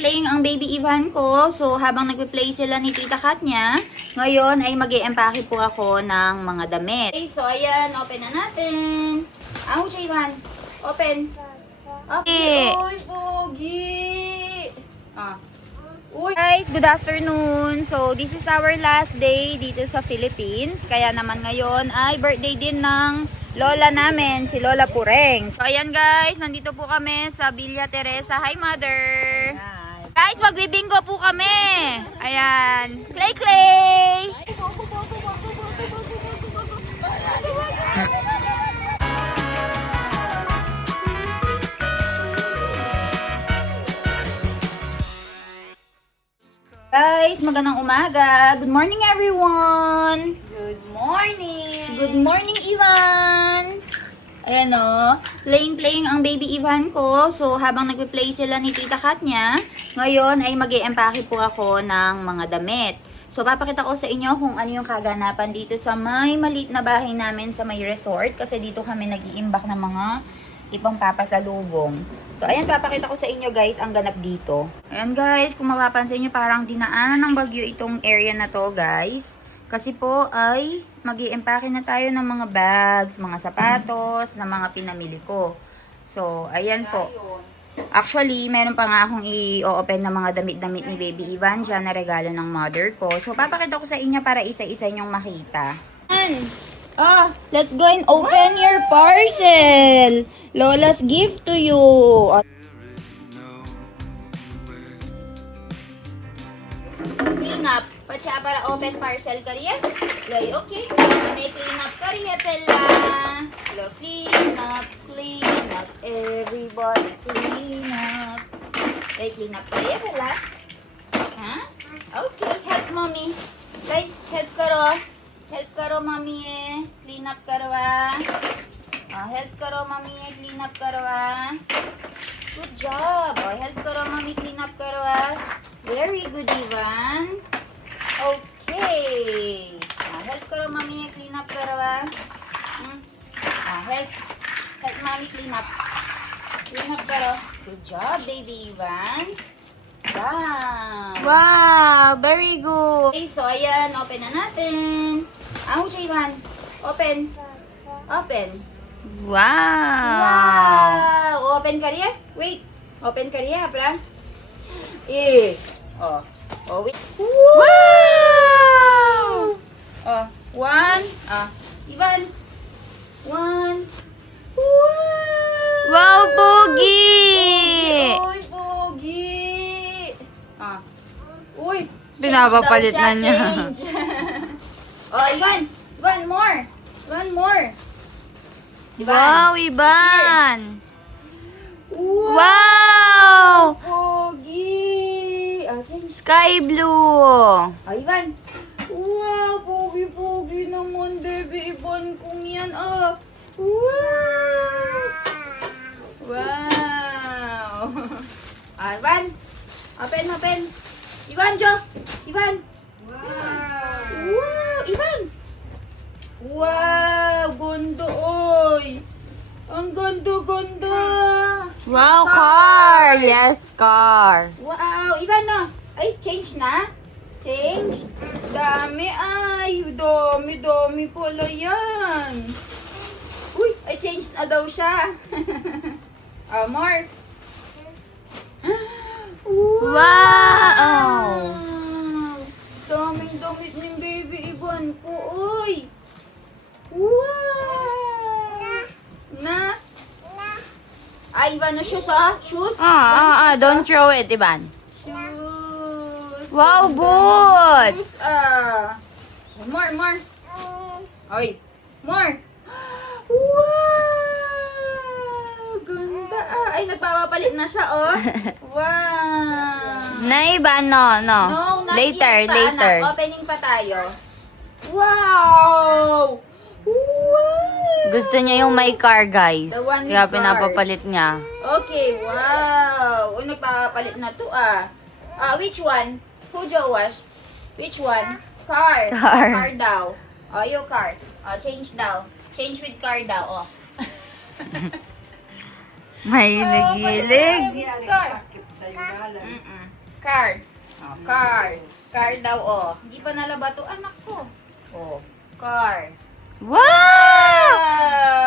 playing ang baby Ivan ko. So, habang nagpe-play sila ni Tita Kat niya, ngayon ay mag-i-empake po ako ng mga damit. Okay, so ayan, open na natin. Ouch, Ivan. Open. Okay. Uy, pogi. Uy. Guys, good afternoon. So, this is our last day dito sa Philippines. Kaya naman ngayon ay birthday din ng lola namin, si Lola Pureng. So, ayan guys, nandito po kami sa Villa Teresa. Hi, Mother! Hi. Guys, magbibingo po kami! Ayan. Clay, Clay! Guys, magandang umaga. Good morning, everyone! Good morning! Good morning, Ivan! Ayan o, playing ang baby Ivan ko. So, habang nagpe-play sila ni Tita Kat niya, ngayon ay mag-i-empake po ako ng mga damit. So, papakita ko sa inyo kung ano yung kaganapan dito sa may maliit na bahay namin sa may resort. Kasi dito kami nag-iimbak ng mga ibang papasalubong. So, ayan, papakita ko sa inyo guys ang ganap dito. Ayan guys, kung mapapansin nyo, parang dinaanan ng bagyo itong area na to guys. Kasi po ay mag-i-empake na tayo ng mga bags, mga sapatos, na mga pinamili ko. So, ayan po. Actually, meron pa nga akong i-open na mga damit-damit ni Baby Ivan dyan na regalo ng mother ko. So, papakita ko sa inyo para isa-isa nyong makita. Let's go and open your parcel. Lola's gift to you. Clean up. Pacha para open parcel kariya. Loy, okay. May clean up kariya tela. Lo, clean up, everybody clean up. Loy, clean up kariya tela. Ha? Okay, help mommy. Loy, help karo. Help karo mami eh. Clean up karwa. Help karo mami eh. Clean up karwa. Good job. Help karo mami. Clean up karwa. Very good, Ivan. Okay. Help karo mami eh. Clean up karwa. Help mami clean up. Clean up karo. Good job, baby Ivan. Wow. Wow! Very good! Okay, so ayan. Open na natin. Ouch, Ivan. Open. Open. Wow! Wow! Open kariya? Wait. Open kariya, bra? Wait. Wow! One. Ivan. One. Wow! Wow, Pogi! Uy, pogi! Uy! Pinapapalit na niya. Change. Ivan! Ivan, more! One more! Wow, Ivan! Wow! Wow! Pogi! Change. Sky blue! Ivan! Wow! Pogi-pogi naman, baby Ivan kong yan. Wow! Wow! Ivan! Open! Ivan, Jo! Ivan! Wow! Ivan! Wow! Gondo, oy! Ang ganda! Wow, car! Yes, car! Wow! Ivan, no? Ay, change na? Change? Dami, ay! Dami pala yan! Uy! Ay, change na daw siya! More! Wow! Daming damit ni baby Ivan ko, uy! Wow! Na? Ivan, no shoes, Shoes? Don't throw it, Ivan. Shoes! Wow, boot! Shoes, More! Oy! More! Wow! Ganda, Ay, nagpapapalit na siya, Wow! Na, Ivan, no. No, not Later, yet pa, later. anak. Opening pa tayo. Wow! Wow! Gusto niya yung may car, guys. The one with Kaya car. pinapapalit niya. Okay, wow! Nagpapalit na to, which one? Who Joash? Which one? Car. Car. Car daw. Yung car. Change daw. Change with car daw, May nagilig. Car. Car. Oh, car. Car daw, oh. Hindi pa nalaba to, anak ko. Oh, car. Wow! Wow!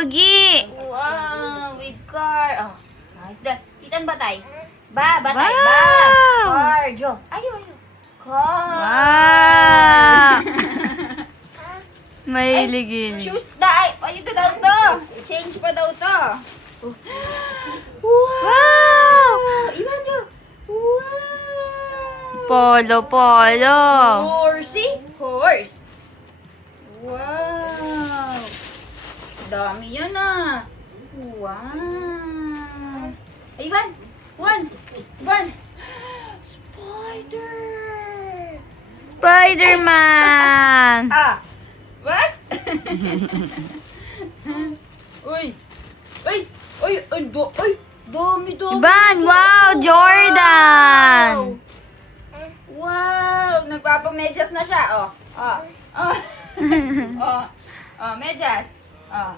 Pogi! Wow, with car. Oh. Titan batay. Batay. Wow! Car, Jo. Ayo. Car. Wow! May ligil. Shoes da. Ay, ito daw to. Change pa daw to. Oh. Wow! Iwan, Jo. Wow. Polo. Horsey? Horse. Wow. Dami yan ah. Wow. Ay, Ivan. Ivan. Spider. Spider-Man! Ah. Was? Uy. Dami. Iban, wow! Jordan! Wow! Nagpapamedyas na siya, oh. Medyas.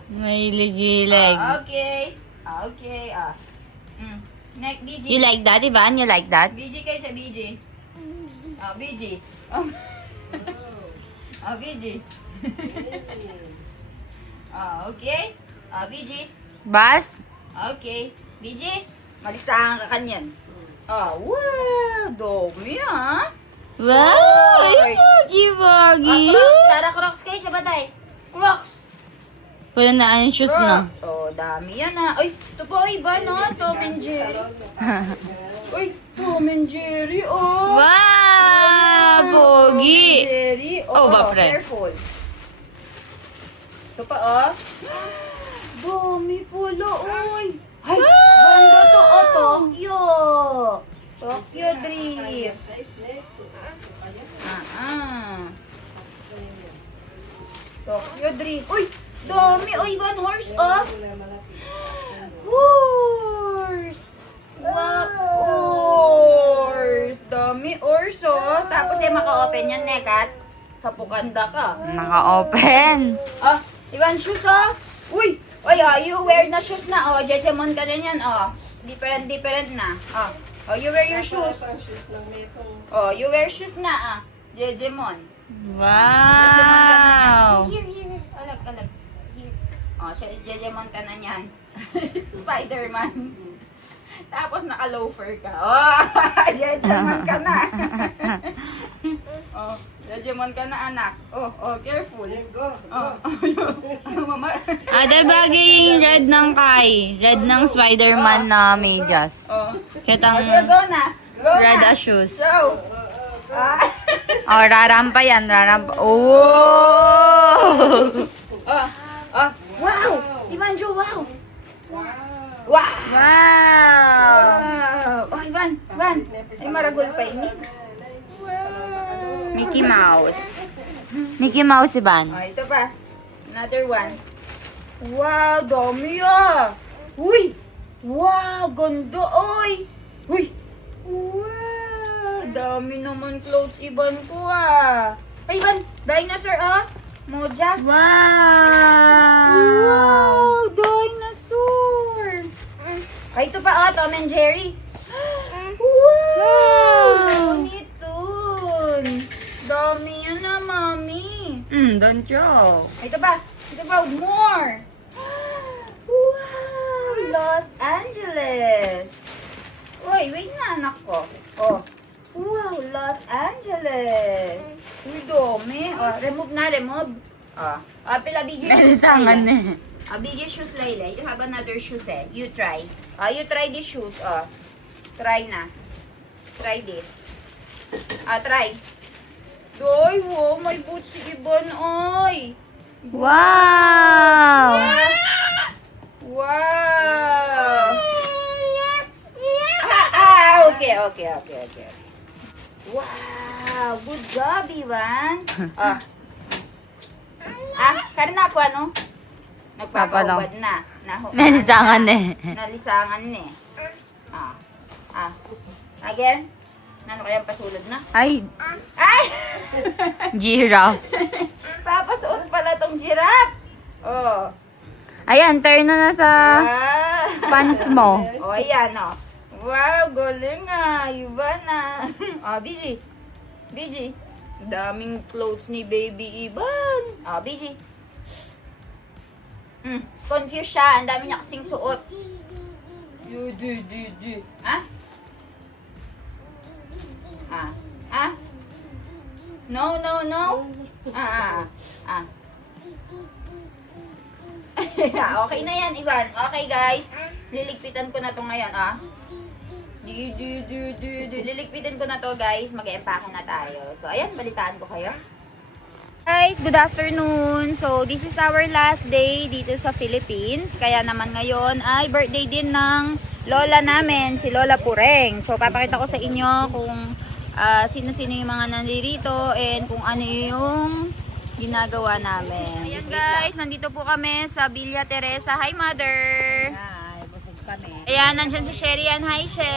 May ligilig. Okay. Next, BG. You like that, Iban? You like that? BG kayo sa BG. BG. BG. Okay. BG. Bas? Okay. BG, malisahan ka kanyan. Wow! Dami ah. Wow! Oy. Ay, pogi-pogi. Tara, Crocs kayo sa batay. Crocs. Wala na ang shoes na. Crocs. Oh, dami yan ah. Ay, ito po iba no? Tom and Jerry. Uy, Tom and Jerry, oh. Wow! Tom and Pogi! Jerry. Oh, bapre. Careful. Ito pa, oh. Dami pala, uy. Ay, banda to, oh, Tokyo. Tokyo Drift. Tokyo Drift. Uy, dami. Uy, one horse, oh. Horse. Wow, horse. Dami horse, oh. Tapos maka-open yan, Nekat. Kapukanda ka. Naka-open. Oh, Ivan, shoes, oh. Uy, you wear na shoes na, oh. Jejemon ka na yan, oh. Different na. Oh, you wear your shoes. Oh, you wear shoes na, ah. Jejemon. Wow! Here. Alag. Here. Oh, siya is Jejemon ka na yan. Spider-Man. Tapos naka-loafer ka. Oh, Jejemon ka na. Oh, Jejemon ka na, anak. Oh, careful. Mama. Ada bagay yung red ng Kai. Red ng Spider-Man na medyas. Oh. Kitang Go na. red as shoes. So, Oh, rarampa yan. Oh! wow! Ivan, wow! Wow! Oh, Ivan! Ay, maragol pa ini. Wow! Mickey Mouse, Iban. Oh, ito pa. Another one. Wow, dami ah! Uy! Wow, ganda, oy! Uy! Wow! Dami naman clothes, Ivan ko ah! Ay, Ivan! Dinosaur ah! Moja! Wow! Dinosaur! Ay, ito pa, Tom and Jerry. Wow! Looney Tunes! Dami yan na, Mami. Don't joke. Ay, ito pa, more! Wow! Los Angeles! Uy, wait na, anak ko. Oh. Wow, Los Angeles! Uy, dami. Oh, remove. Pila BG shoes. Nalisangan eh. BG shoes, Layla. You have another shoes eh. You try. You try these shoes. Try na. Try this. Try. Doy, wow, may boots si Ibon, oy. Wow! Wow. Okay. Wow, good job, Ivan. Karena po ano? Nagpapaubad na. Nalisangan eh. Nalisangan na eh. Again? Ano kayang pasulod na? Ay, Ay! giraffe. Papasuot pala tong giraffe. Ayan, turn na sa Ah. pants mo. Ayan, Wow, galing ah. Ivan ah. Ah, busy. Busy. Daming clothes ni Baby Ivan. Ah, busy. Confused siya. Ang dami niya kasing suot. Ha? Ah? Ah? No, no, no? Okay na yan, Ivan. Okay, guys. Liligpitan ko na to ngayon, ah. Liligpitan ko na to, guys. Mag-empake na tayo. So, ayan, balitaan ko kayo. Guys, good afternoon. So, this is our last day dito sa Philippines. Kaya naman ngayon ay birthday din ng lola namin, si Lola Pureng. So, papakita ko sa inyo kung sino-sino yung mga nandito and kung ano yung ginagawa namin. Ayan guys, nandito po kami sa Villa Teresa. Hi, Mother! Ay, busog kami. Ayan, nandyan si Sherry and hi, She!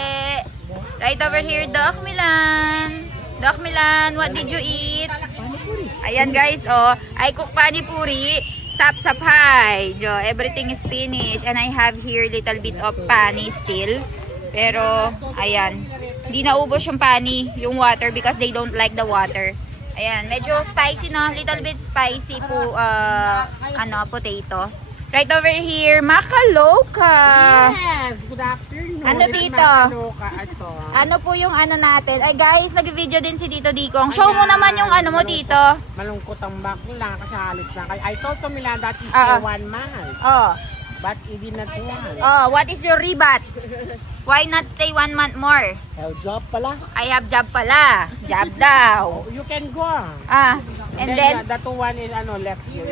Right over here, Doc Milan. Doc Milan, what did you eat? Ayan guys, oh, I cook panipuri, sap-sapay, jo, everything is finished, and I have here little bit of pani still, pero, ayan, hindi naubos yung pani, yung water, because they don't like the water. Ayan, medyo spicy no, little bit spicy po, potato. Right over here, makaloka. Yes, good afternoon. Ano It's dito? Makaloka ito. Ano po yung ano natin? Ay guys, nag-video din si Tito Dikong. Show mo naman yung ano mo, Tito. Malungkot ang bakla kasi alis na kayo. I told to Milan that is Ah, ah. 1 month. Oh. But hindi na tuwan. Oh, what is your rebat? Why not stay 1 month more? Job pala. I have job pala. Job daw. You can go. Ah, and then that one is left here.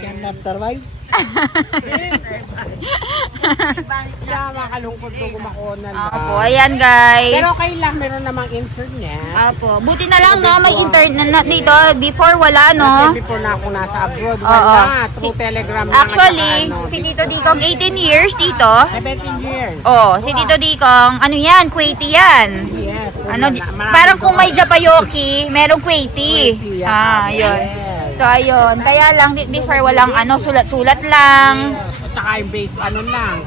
Cannot survive. Kaya makalungkot to gumakonan ba. Opo, ayan guys. Pero okay lang, meron namang internet. Opo, buti na lang no, may internet dito. Before wala no. Kasi before na ako nasa abroad, Oo. wala. Through Telegram lang. Actually, at saka, si Tito Dikong 18 years dito. 17 years. Oh, si Tito Dikong, ano yan, Kuwaiti yan. Yes. Ano, Marami parang kung may doon. Japayoki, merong Kuwaiti. Kuwaiti, yan. Ah, yun. Yes. So, ayun. Kaya lang, before walang ano, sulat-sulat lang. At saka yung base, lang,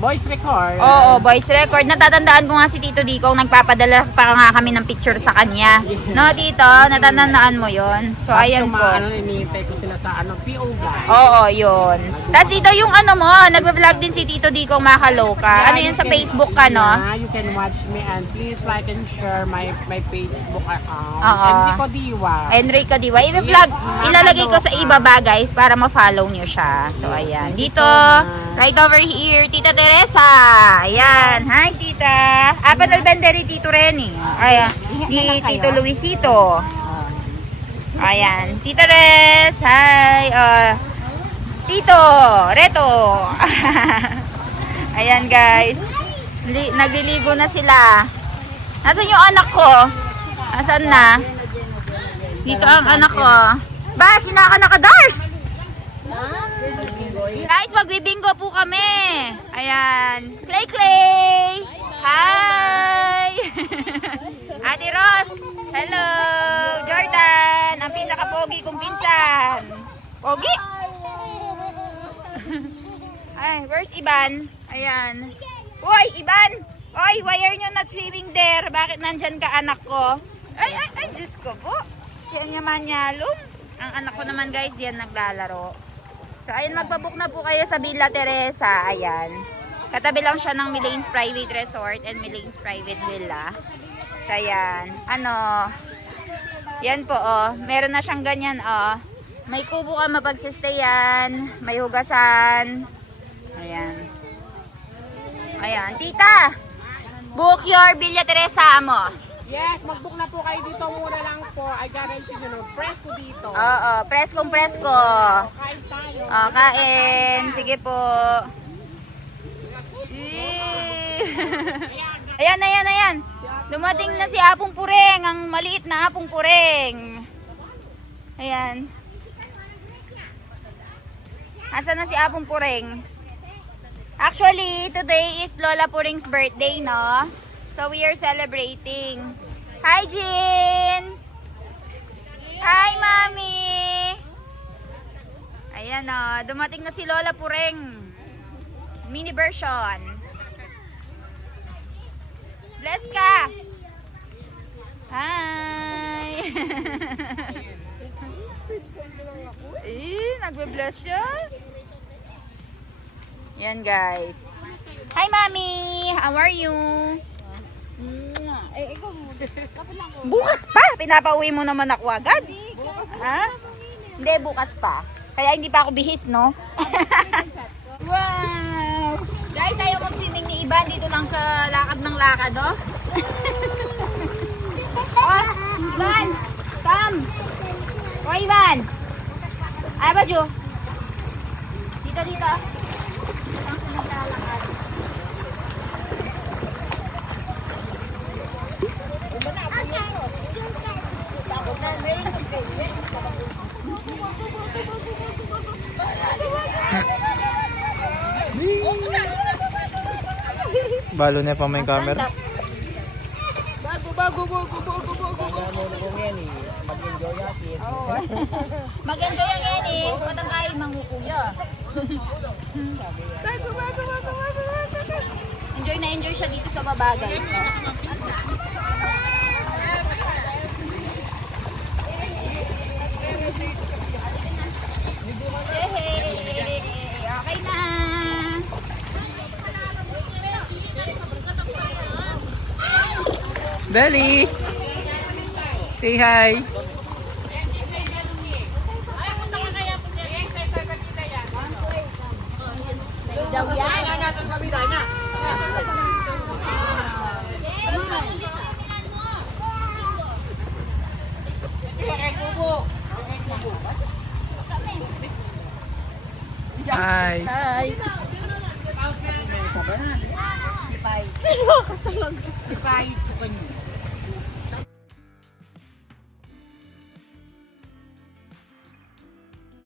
voice record. Oo, voice record. Natatandaan ko nga si Tito Dikong, nagpapadala pa nga kami ng picture sa kanya. No, Tito? Natatandaan mo yon. So, ayan po. Inihintay ko sila sa PO guys. Oo, yun. Tapos dito yung ano mo, nagpa-vlog din si Tito Dikong Makaloka. Ano yun sa Facebook ka, no? Yeah, you can watch me and please like and share my Facebook account. Oo. Enrico Diwa. Enrico Diwa. I-vlog, ilalagay ko sa ibaba guys para ma-follow nyo siya. So, ayan. Dito, right over here, Tita Teresa. Ayan. Hi, Tita. Apat albenderi, Tito Renny. Ayan. Di Tito Luisito. Ayan. Tita Res. Hi. Tito. Reto. Ayan, guys. Nagliligo na sila. Nasaan yung anak ko? Nasaan na? Dito ang anak ko. Ba, sinaka na ka, Dars? Guys, magbibingo po kami. Ayan. Clay Clay. Hi. Ate Ros. Hello. Jordan. Ang pinaka-pogi kong pinsan. Pogi? Ay, where's Iban? Ayan. Uy, Iban. Uy, why are you not swimming there? Bakit nandyan ka, anak ko? Ay, Diyos ko po. Yan naman nyalong. Ang anak ko naman guys, diyan naglalaro. So, ayun, magbabook na po kayo sa Villa Teresa. Ayan. Katabi lang siya ng Milane's Private Resort and Milane's Private Villa. So, ayan. Ano, yan po, oh. Meron na siyang ganyan, oh. May kubo ka mapagsistayan. May hugasan. Ayan. Ayan. Tita, book your Villa Teresa mo. Yes, mag-book na po kayo dito. Mura lang po. I guarantee you, presko dito. Oo, preskong presko. Kain tayo. Oh, kain. Sige po. Eee. Ayan. Dumating na si Apong Pureng, ang maliit na Apong Pureng. Ayan. Asan na si Apong Pureng? Actually, today is Lola Pureng's birthday, no? So, we are celebrating. Hi, Jin! Hi, Mami! Ayan o, dumating na si Lola Pureng. Mini version. Bless ka! Hi! Nagbe-bless siya. Yan guys. Hi Mami! How are you? Bukas pa! Pinapauwi mo naman ako agad. Ha? Hindi, bukas pa. Kaya hindi pa ako bihis, no? Wow! Guys, ayaw mag-swimming ni Ivan. Dito lang siya lakad ng lakad, oh. Oh, Ivan! Come! Oh, Ivan! Ay, Badyo! Dito, dito. Lang siya naglalakad. Balo na pa may camera. Mag-enjoy ang yan eh. Patang kayo mangukuya. Enjoy na enjoy siya dito sa baba, guys. Okay na. Belly! Say hi! Daw yan. Hi! Hi. Bye.